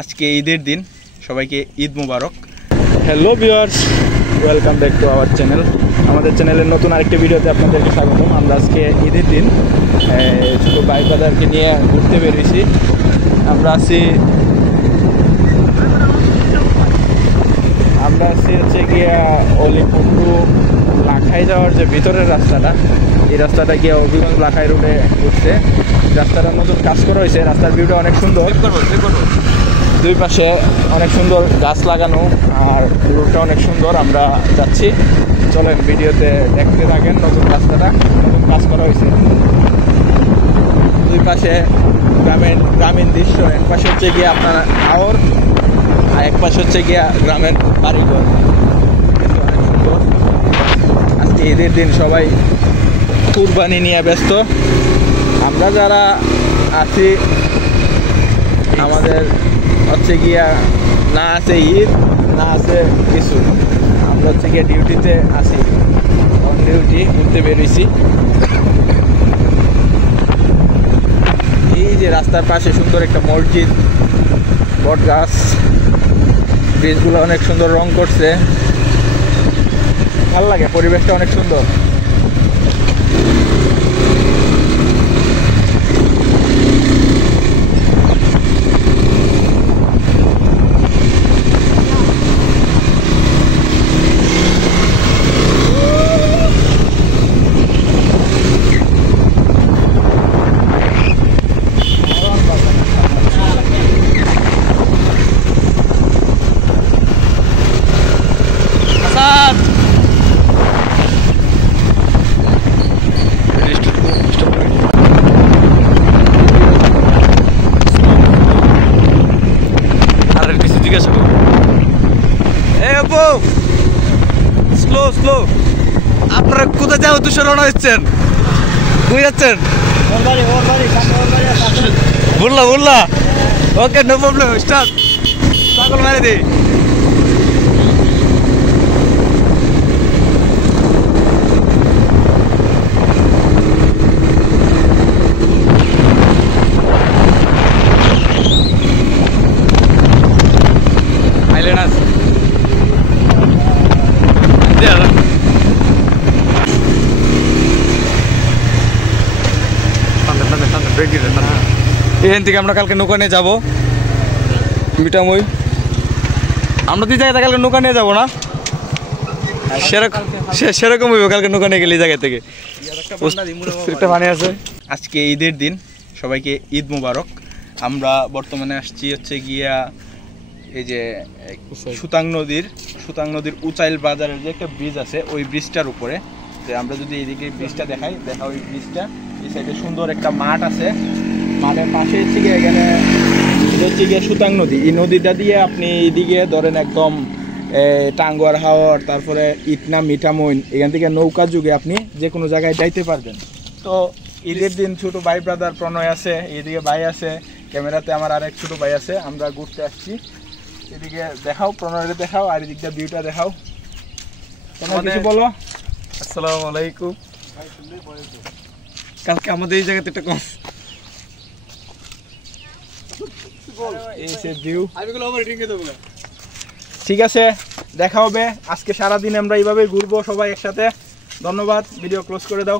আজকে ঈদের দিন, সবাইকে Eid Mubarak. Hello viewers, welcome back to our channel. আমাদের চ্যানেলের নতুন আরেকটি ভিডিওতে আপনাদেরকে স্বাগতম। আমরা আজকে ঈদের দিন ছোটো ভাই ব্রাদারকে নিয়ে ঘুরতে বেরিয়েছি। আমরা আছি হচ্ছে গিয়া অলিপুর টু লাখাই যাওয়ার যে ভিতরের রাস্তাটা, এই রাস্তাটা গিয়ে হবিগঞ্জ লাখাই রোডে ঘুরছে। রাস্তাটা নতুন কাজ করা হয়েছে, রাস্তার ভিউটা অনেক সুন্দর, দুই পাশে অনেক সুন্দর গাছ লাগানো আর রোডটা অনেক সুন্দর। আমরা যাচ্ছি, চলেন ভিডিওতে দেখতে থাকেন। নতুন রাস্তাটা নতুন কাজ করা হয়েছে, দুই পাশে গ্রামীণ দৃশ্য। এক পাশে হচ্ছে গিয়ে আপনার হাওর আর এক পাশে হচ্ছে গিয়া গ্রামের বাড়িঘর, অনেক সুন্দর। আজকে ঈদের দিন, সবাই কুরবানি নিয়ে ব্যস্ত। আমরা যারা আছি আমাদের হচ্ছে গিয়া না আছে ঈদ, না আছে কিছু। আমরা হচ্ছে গিয়া ডিউটিতে আছি, অন ডিউটি ঘুরতে বেরিয়েছি। এই যে রাস্তার পাশে সুন্দর একটা মসজিদ, বট গাছ, ব্রিজগুলো অনেক সুন্দর রং করছে, ভালো লাগে, পরিবেশটা অনেক সুন্দর। স্লো, আপনারা কোথায় যাও? দুশো রওনা দিচ্ছেন, কই যাচ্ছেন? বললা ওকে, নো প্রবলেম, স্টার্ট, পাগল মারে দিই। এখান থেকে আমরা কালকে নৌকা নিয়ে যাবো মিটামই। আমরা দুই জায়গায় কালকে নৌকা নিয়ে যাবো না, সেরকম হইব। কালকে নৌকা নিয়ে গেলে এই জায়গা থেকে একটা পানি আছে। আজকে ঈদের দিন, সবাইকে ঈদ মুবারক। আমরা বর্তমানে আসছি হচ্ছে গিয়া এই যে সুতাং নদীর উচাইল বাজারের যে একটা ব্রিজ আছে, ওই ব্রিজটার উপরে। যে আমরা যদি এইদিকে ব্রিজটা দেখা ওই ব্রিজটা, এই সাইডে সুন্দর একটা মাঠ আছে, মাঠের পাশে হচ্ছে গিয়ে এখানে হচ্ছে গিয়ে সুতাং নদী। এই নদীটা দিয়ে আপনি এইদিকে ধরেন একদম টাঙ্গুয়ার হাওর, তারপরে ইটনা মিঠামইন, এখান থেকে নৌকা যুগে আপনি যে কোনো জায়গায় যাইতে পারবেন। তো ঈদের দিন ছোটো ভাই ব্রাদার প্রণয় আছে, এইদিকে ভাই আছে, ক্যামেরাতে আমার আরেক ছোটো ভাই আছে। আমরা ঘুরতে আসছি, এদিকে দেখাও, প্রণয়রে দেখাও, আর এদিকটা ভিউটা দেখাও। কিছু বলো। আসসালামু আলাইকুম। কালকে আমাদের এই জায়গাতে একটা কম ঠিক আছে, দেখা হবে। আজকে সারাদিন আমরা এইভাবে ঘুরবো সবাই একসাথে। ধন্যবাদ, ভিডিও ক্লোজ করে দাও।